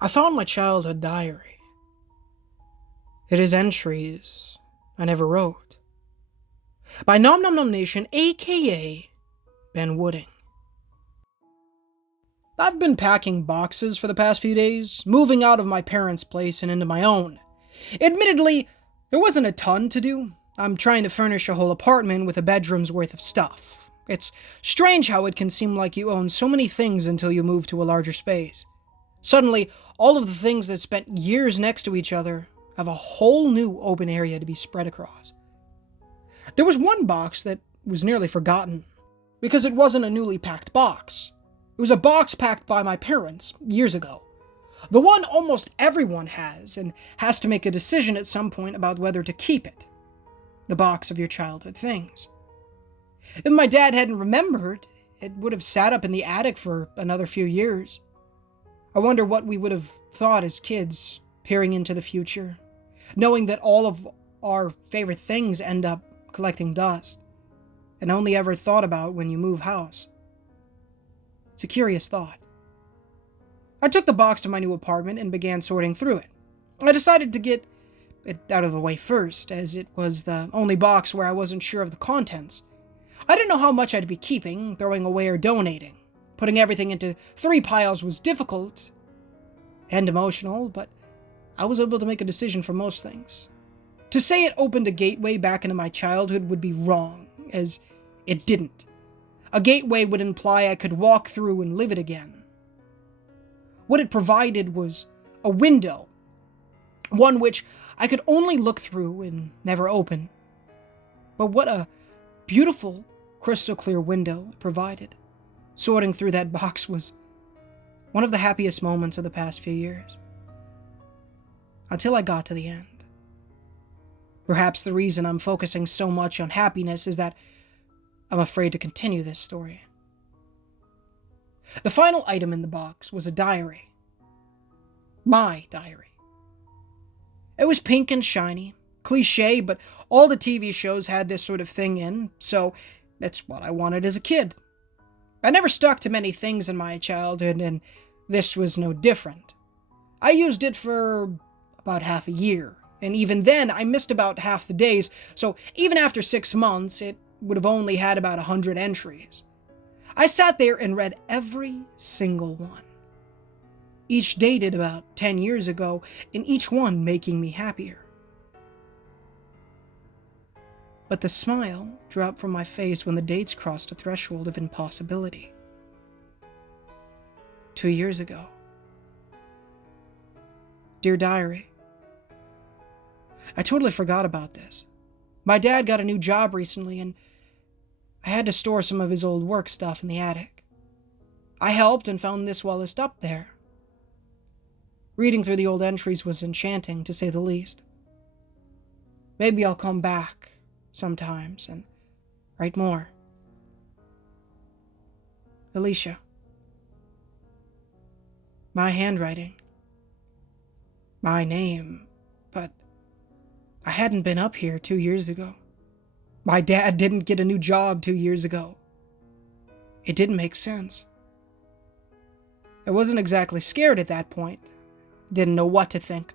I found my childhood diary. It is entries I never wrote. By Nom Nom Nom Nation, aka Ben Wooding. I've been packing boxes for the past few days, moving out of my parents' place and into my own. Admittedly, there wasn't a ton to do. I'm trying to furnish a whole apartment with a bedroom's worth of stuff. It's strange how it can seem like you own so many things until you move to a larger space. Suddenly, all of the things that spent years next to each other have a whole new open area to be spread across. There was one box that was nearly forgotten, because it wasn't a newly packed box. It was a box packed by my parents years ago. The one almost everyone has, and has to make a decision at some point about whether to keep it. The box of your childhood things. If my dad hadn't remembered, it would have sat up in the attic for another few years. I wonder what we would have thought as kids, peering into the future, knowing that all of our favorite things end up collecting dust, and only ever thought about when you move house. It's a curious thought. I took the box to my new apartment and began sorting through it. I decided to get it out of the way first, as it was the only box where I wasn't sure of the contents. I didn't know how much I'd be keeping, throwing away, or donating. Putting everything into 3 piles was difficult and emotional, but I was able to make a decision for most things. To say it opened a gateway back into my childhood would be wrong, as it didn't. A gateway would imply I could walk through and live it again. What it provided was a window, one which I could only look through and never open. But what a beautiful, crystal clear window it provided. Sorting through that box was one of the happiest moments of the past few years. Until I got to the end. Perhaps the reason I'm focusing so much on happiness is that I'm afraid to continue this story. The final item in the box was a diary. My diary. It was pink and shiny, cliche, but all the TV shows had this sort of thing in, so that's what I wanted as a kid. I never stuck to many things in my childhood, and this was no different. I used it for about half a year, and even then I missed about half the days, so even after 6 months, it would have only had about 100 entries. I sat there and read every single one. Each dated about 10 years ago, and each one making me happier. But the smile dropped from my face when the dates crossed a threshold of impossibility. 2 years ago. Dear Diary, I totally forgot about this. My dad got a new job recently, and I had to store some of his old work stuff in the attic. I helped and found this while it's up there. Reading through the old entries was enchanting, to say the least. Maybe I'll come back sometimes and write more. Alicia. My handwriting. My name, but I hadn't been up here 2 years ago. My dad didn't get a new job 2 years ago. It didn't make sense. I wasn't exactly scared at that point. Didn't know what to think.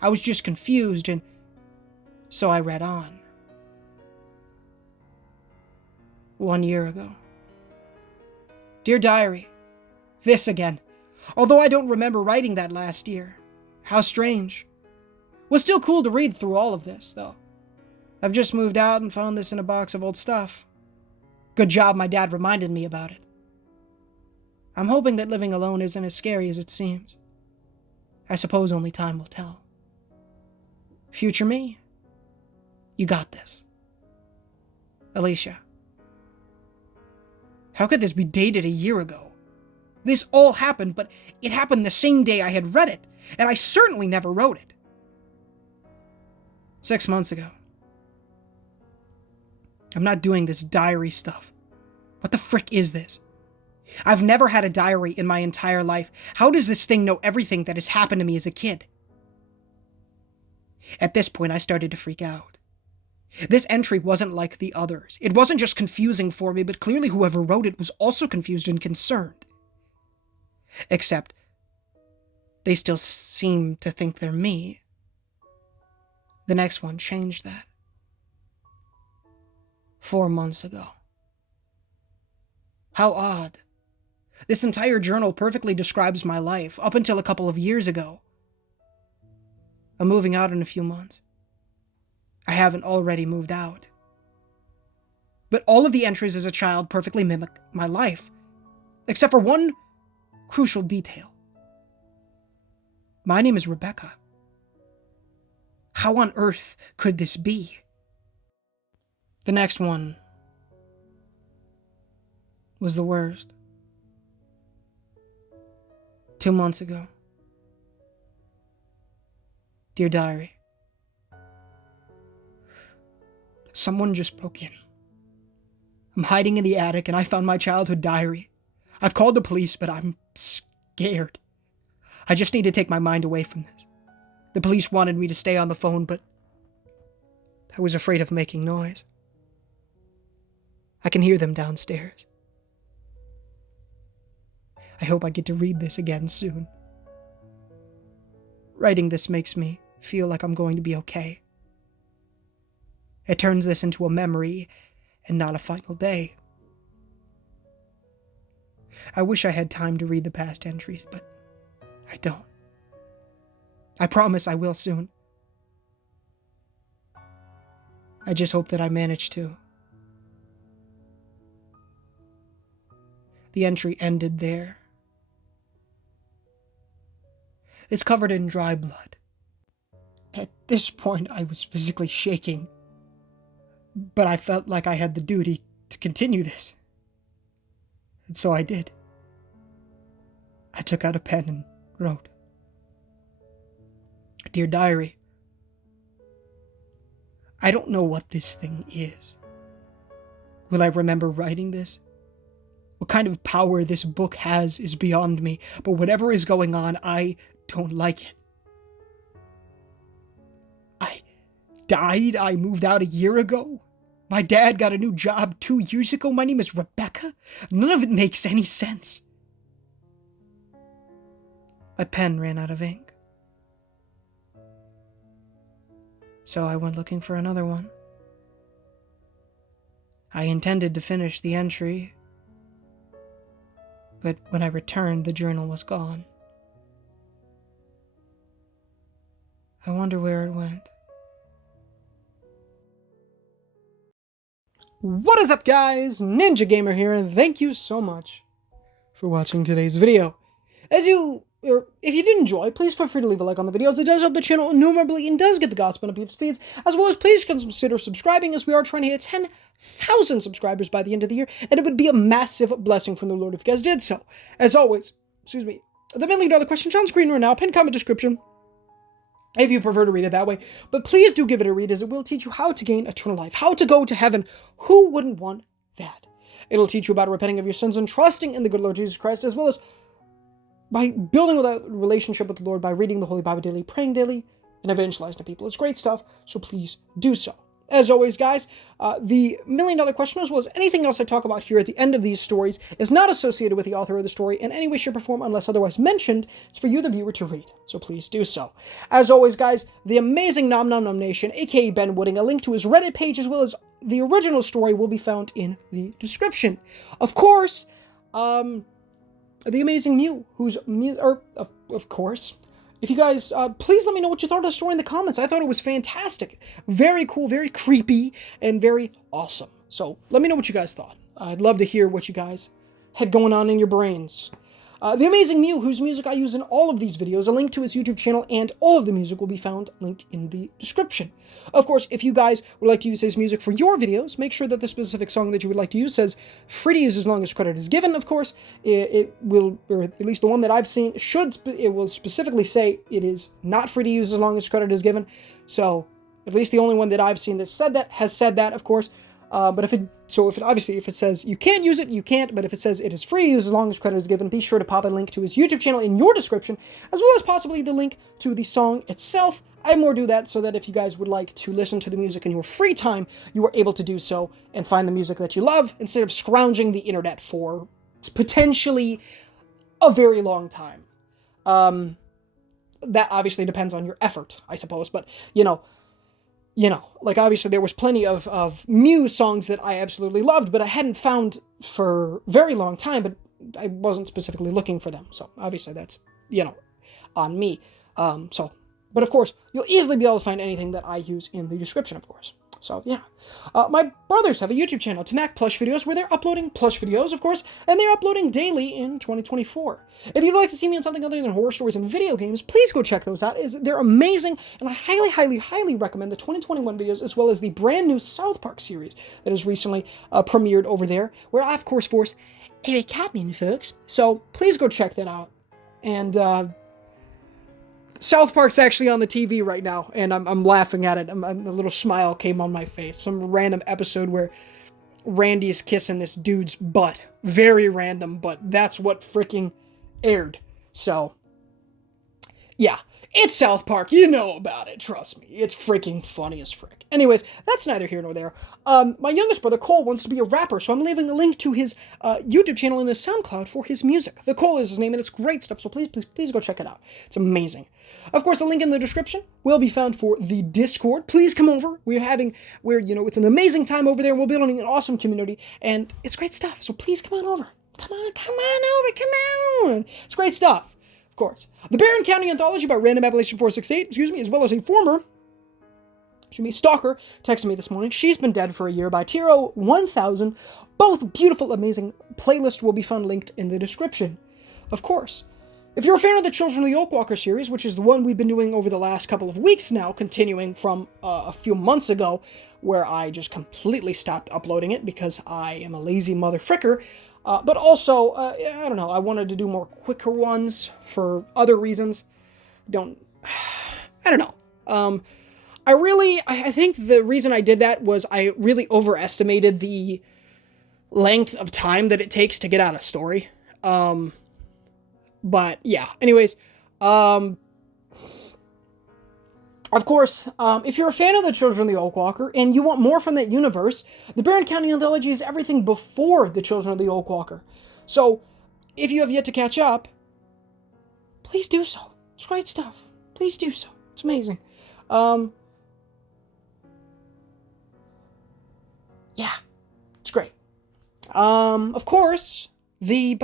I was just confused, and so I read on. 1 year ago. Dear Diary, this again. Although I don't remember writing that last year. How strange. Was still cool to read through all of this, though. I've just moved out and found this in a box of old stuff. Good job my dad reminded me about it. I'm hoping that living alone isn't as scary as it seems. I suppose only time will tell. Future me, you got this. Alicia. How could this be dated a year ago? This all happened, but it happened the same day I had read it, and I certainly never wrote it. 6 months ago. I'm not doing this diary stuff. What the frick is this? I've never had a diary in my entire life. How does this thing know everything that has happened to me as a kid? At this point, I started to freak out. This entry wasn't like the others. It wasn't just confusing for me, but clearly whoever wrote it was also confused and concerned. Except, they still seem to think they're me. The next one changed that. 4 months ago. How odd. This entire journal perfectly describes my life, up until a couple of years ago. I'm moving out in a few months. I haven't already moved out. But all of the entries as a child perfectly mimic my life, except for one crucial detail. My name is Rebecca. How on earth could this be? The next one was the worst. 2 months ago. Dear Diary, someone just broke in. I'm hiding in the attic and I found my childhood diary. I've called the police, but I'm scared. I just need to take my mind away from this. The police wanted me to stay on the phone, but I was afraid of making noise. I can hear them downstairs. I hope I get to read this again soon. Writing this makes me feel like I'm going to be okay. It turns this into a memory and not a final day. I wish I had time to read the past entries, but I don't. I promise I will soon. I just hope that I manage to. The entry ended there. It's covered in dry blood. At this point, I was physically shaking, but I felt like I had the duty to continue this. And so I did. I took out a pen and wrote, Dear Diary, I don't know what this thing is. Will I remember writing this? What kind of power this book has is beyond me, but whatever is going on, I don't like it. I died. I moved out a year ago. My dad got a new job 2 years ago. My name is Rebecca. None of it makes any sense. My pen ran out of ink. So I went looking for another one. I intended to finish the entry, but when I returned, the journal was gone. I wonder where it went. What is up, guys? Ninja Gamer here, and thank you so much for watching today's video. If you did enjoy, please feel free to leave a like on the videos. It does help the channel innumerably and does get the gospel on people's feeds, as well as please consider subscribing, as we are trying to hit 10,000 subscribers by the end of the year, and it would be a massive blessing from the Lord if you guys did so. As always, the $1 million question on screen right now, pinned comment description, if you prefer to read it that way. But please do give it a read, as it will teach you how to gain eternal life, how to go to heaven. Who wouldn't want that? It'll teach you about repenting of your sins and trusting in the good Lord Jesus Christ, as well as by building a relationship with the Lord by reading the Holy Bible daily, praying daily, and evangelizing to people. It's great stuff, so please do so. As always, guys, the $1 million question, as well as anything else I talk about here at the end of these stories, is not associated with the author of the story in any way, shape, or form unless otherwise mentioned. It's for you, the viewer, to read, so please do so. As always, guys, the amazing Nom Nom Nom Nation, aka Ben Wooding, a link to his Reddit page, as well as the original story, will be found in the description. Of course, the amazing Mew, of course. If you guys, please let me know what you thought of the story in the comments. I thought it was fantastic. Very cool, very creepy, and very awesome. So let me know what you guys thought. I'd love to hear what you guys had going on in your brains. The amazing Mew, whose music I use in all of these videos, a link to his YouTube channel and all of the music will be found linked in the description. Of course, if you guys would like to use his music for your videos, make sure that the specific song that you would like to use says free to use as long as credit is given. Of course, it will, or at least the one that I've seen, it will specifically say it is not free to use as long as credit is given. So, at least the only one that I've seen that said that has said that, of course. But if it says you can't use it, you can't. But if it says it is free to use as long as credit is given, be sure to pop a link to his YouTube channel in your description, as well as possibly the link to the song itself. I more do that so that if you guys would like to listen to the music in your free time, you are able to do so and find the music that you love instead of scrounging the internet for potentially a very long time. that obviously depends on your effort, I suppose, but, like, obviously there was plenty of Muse songs that I absolutely loved, but I hadn't found for a very long time, but I wasn't specifically looking for them, so obviously that's, on me. But of course, you'll easily be able to find anything that I use in the description, of course. So, yeah. My brothers have a YouTube channel, Tamak Plush Videos, where they're uploading plush videos, of course, and they're uploading daily in 2024. If you'd like to see me on something other than horror stories and video games, please go check those out. They're amazing, and I highly, highly, highly recommend the 2021 videos, as well as the brand new South Park series that has recently premiered over there, where I, of course, voice Eric Catman, folks. So, please go check that out. And, South Park's actually on the TV right now, and I'm laughing at it. A little smile came on my face. Some random episode where Randy is kissing this dude's butt. Very random, but that's what freaking aired. So, yeah. It's South Park. You know about it. Trust me. It's freaking funny as frick. Anyways, that's neither here nor there. My youngest brother, Cole, wants to be a rapper, so I'm leaving a link to his YouTube channel and his SoundCloud for his music. The Cole is his name, and it's great stuff, so please go check it out. It's amazing. Of course, a link in the description will be found for the Discord. Please come over. It's an amazing time over there, and we're building an awesome community, and it's great stuff, so please come on over. Come on. It's great stuff. Of course. The Barron County Anthology by Random Appellation 468, as well as a former stalker, texted me this morning. She's Been Dead for a Year by Tiro 1000. Both beautiful, amazing playlists will be found linked in the description. Of course. If you're a fan of the Children of the Oakwalker series, which is the one we've been doing over the last couple of weeks now, continuing from a few months ago, where I just completely stopped uploading it because I am a lazy mother fricker, but also, I don't know, I wanted to do more quicker ones for other reasons. I don't know. I think the reason I did that was I really overestimated the length of time that it takes to get out a story. But yeah, anyways, of course, if you're a fan of the Children of the Oakwalker and you want more from that universe, the Barron County Anthology is everything before the Children of the Oakwalker. So, if you have yet to catch up, please do so. It's great stuff. Please do so. It's amazing. Yeah, it's great. Of course, I'm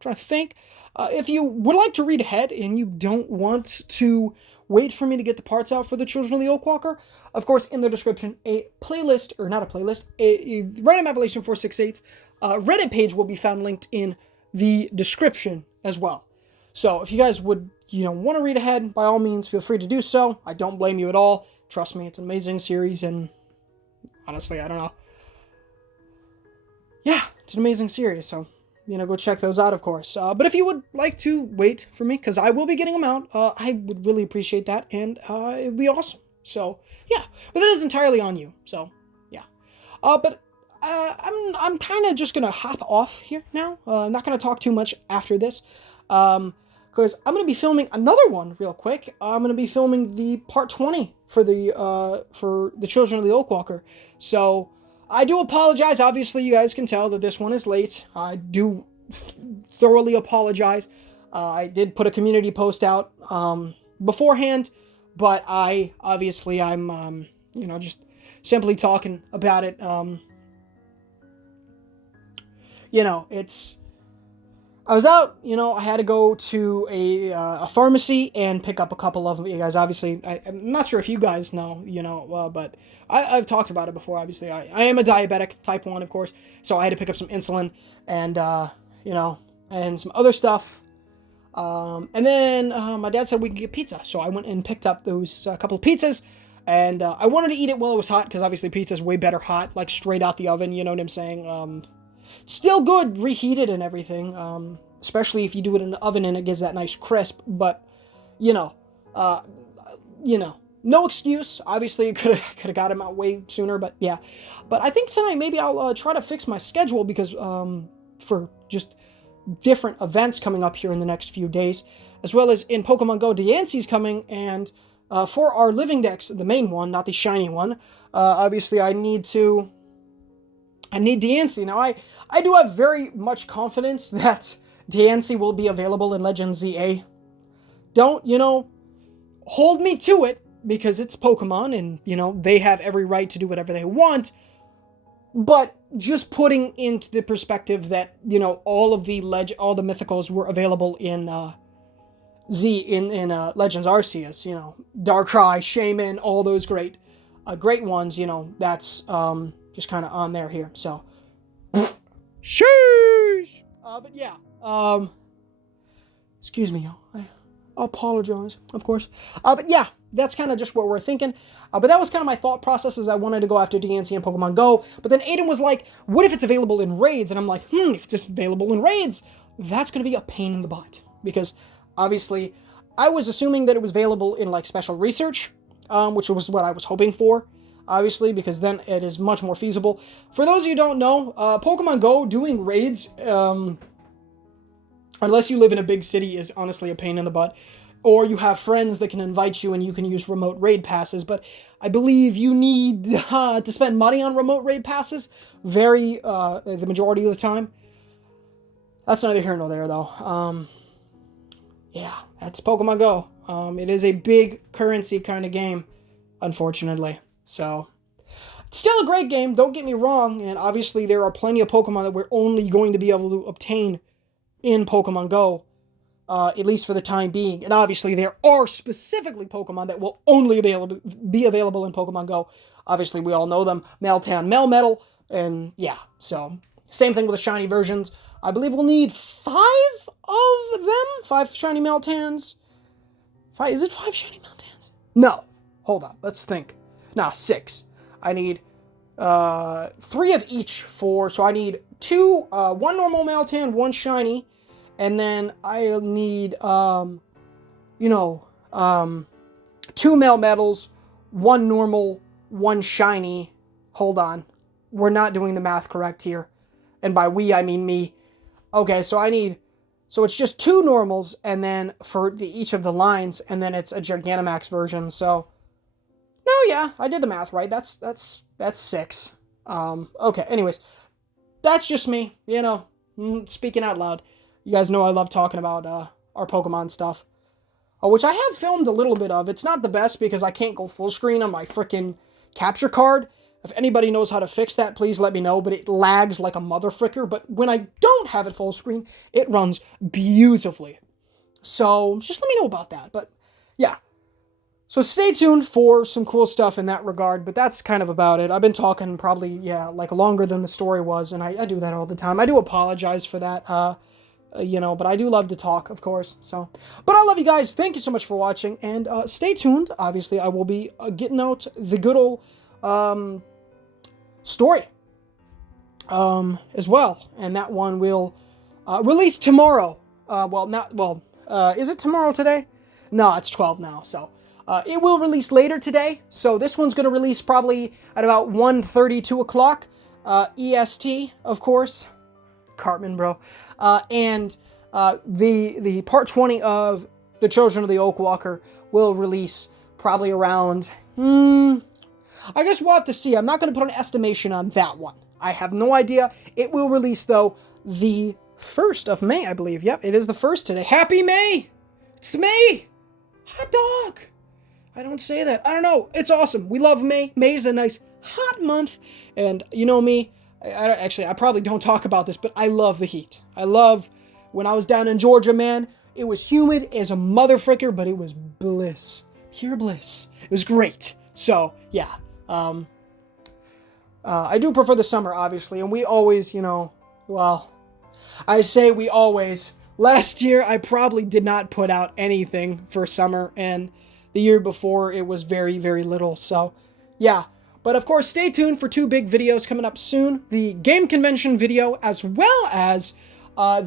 trying to think. If you would like to read ahead and you don't want to wait for me to get the parts out for the Children of the Oakwalker, of course, in the description, a Random Appellation 468's Reddit page will be found linked in the description as well. So if you guys would, want to read ahead, by all means, feel free to do so. I don't blame you at all. Trust me, it's an amazing series, and honestly, I don't know. Yeah, it's an amazing series, so, go check those out, of course. But if you would like to wait for me, because I will be getting them out, I would really appreciate that, and it would be awesome. So, yeah, but that is entirely on you, so, yeah. But I'm kind of just going to hop off here now. I'm not going to talk too much after this, because I'm going to be filming another one real quick. I'm going to be filming the part 20 for the Children of the Oakwalker. So, I do apologize. Obviously, you guys can tell that this one is late. I do thoroughly apologize. I did put a community post out beforehand, but I'm just simply talking about it. I was out, I had to go to a pharmacy and pick up a couple of you guys. Obviously, I'm not sure if you guys know, but I've talked about it before. Obviously, I am a diabetic, type 1, of course, so I had to pick up some insulin and, and some other stuff. And then my dad said we could get pizza, so I went and picked up those couple of pizzas, and I wanted to eat it while it was hot, because obviously pizza's way better hot, like straight out the oven, you know what I'm saying? Still good reheated and everything, especially if you do it in the oven and it gives that nice crisp, but, no excuse. Obviously, it could have got him out way sooner, but yeah. But I think tonight maybe I'll try to fix my schedule, because for just different events coming up here in the next few days, as well as in Pokemon Go, Deancey's coming, and for our living decks, the main one, not the shiny one, obviously I need Deancey. Now, I do have very much confidence that Deancey will be available in Legends ZA, don't, hold me to it, because it's Pokemon and, they have every right to do whatever they want. But just putting into the perspective that, all the mythicals were available in Legends Arceus, Darkrai, Shaman, all those great ones, that's just kind of on there here. So, sheesh. But yeah, excuse me, I apologize, of course. But yeah, that's kind of just what we're thinking. But that was kind of my thought process, as I wanted to go after DNC and Pokemon Go. But then Aiden was like, what if it's available in raids? And I'm like, if it's available in raids, that's going to be a pain in the butt. Because obviously, I was assuming that it was available in like special research, which was what I was hoping for, obviously, because then it is much more feasible. For those of you who don't know, Pokemon Go doing raids, unless you live in a big city, is honestly a pain in the butt. Or you have friends that can invite you and you can use remote raid passes. But I believe you need to spend money on remote raid passes the majority of the time. That's neither here nor there, though. Yeah, that's Pokemon Go. It is a big currency kind of game, unfortunately. So, it's still a great game, don't get me wrong. And obviously there are plenty of Pokemon that we're only going to be able to obtain in Pokemon Go. At least for the time being. And obviously there are specifically Pokemon that will only be available in Pokemon Go. Obviously we all know them. Meltan, Melmetal, and yeah. So, same thing with the shiny versions. I believe we'll need 5 of them? 5 shiny Meltans? Is it 5 shiny Meltans? No. Hold on, let's think. 6. I need 3 of each so I need 2, 1 normal Meltan, 1 shiny. And then I'll need, 2 Melmetals, 1 normal, 1 shiny. Hold on. We're not doing the math correct here. And by we, I mean me. Okay, so it's just 2 normals, and then for each of the lines, and then it's a Gigantamax version, so. No, yeah, I did the math right. That's 6. Okay, anyways. That's just me, speaking out loud. You guys know I love talking about our Pokemon stuff. Which I have filmed a little bit of. It's not the best because I can't go full screen on my freaking capture card. If anybody knows how to fix that, please let me know. But it lags like a motherfricker. But when I don't have it full screen, it runs beautifully. So just let me know about that. But yeah. So stay tuned for some cool stuff in that regard. But that's kind of about it. I've been talking probably, longer than the story was. And I do that all the time. I do apologize for that. But I do love to talk, of course, so. But I love you guys. Thank you so much for watching, and stay tuned. Obviously, I will be getting out the good old story as well, and that one will release tomorrow. Is it tomorrow today? No, it's 12 now, so. It will release later today, so this one's going to release probably at about 1:30, 2 o'clock, EST, of course. Cartman, bro. And the part 20 of The Children of the Oak Walker will release probably around, I guess we'll have to see. I'm not going to put an estimation on that one. I have no idea. It will release, though, the 1st of May, I believe. Yep, it is the 1st today. Happy May! It's May! Hot dog! I don't say that. I don't know. It's awesome. We love May. May is a nice hot month. And you know me. I probably don't talk about this, but I love the heat. I love when I was down in Georgia, man. It was humid as a motherfricker, but it was bliss. Pure bliss. It was great. So, yeah. I do prefer the summer, obviously, and we always, I say we always. Last year, I probably did not put out anything for summer, and the year before, it was very, very little. So, yeah. But of course, stay tuned for 2 big videos coming up soon. The game convention video, as well as I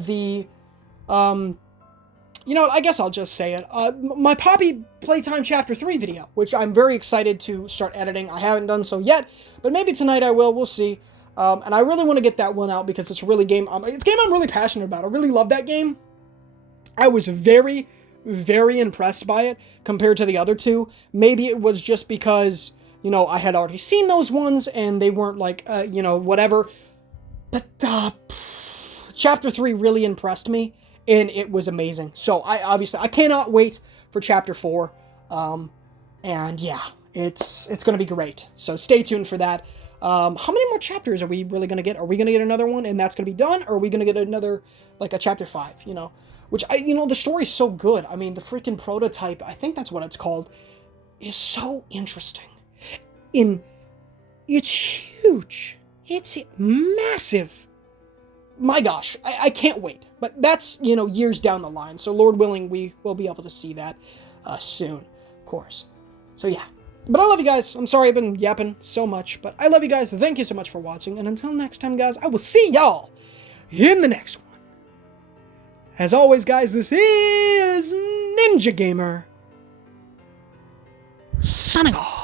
guess I'll just say it. My Poppy Playtime Chapter 3 video, which I'm very excited to start editing. I haven't done so yet, but maybe tonight I will. We'll see. And I really want to get that one out because it's really it's a game I'm really passionate about. I really love that game. I was very, very impressed by it compared to the other 2. Maybe it was just because, I had already seen those ones and they weren't whatever. But Chapter 3 really impressed me and it was amazing. So I cannot wait for chapter 4. And yeah, it's going to be great. So stay tuned for that. How many more chapters are we really going to get? Are we going to get another one and that's going to be done? Or are we going to get another, like a chapter 5, you know? Which, the story's so good. I mean, the freaking prototype, I think that's what it's called, is so interesting. It's huge. It's massive. My gosh, I can't wait. But that's, years down the line. So Lord willing, we will be able to see that soon, of course. So yeah. But I love you guys. I'm sorry I've been yapping so much. But I love you guys. Thank you so much for watching. And until next time, guys, I will see y'all in the next one. As always, guys, this is Ninja Gamer signing off.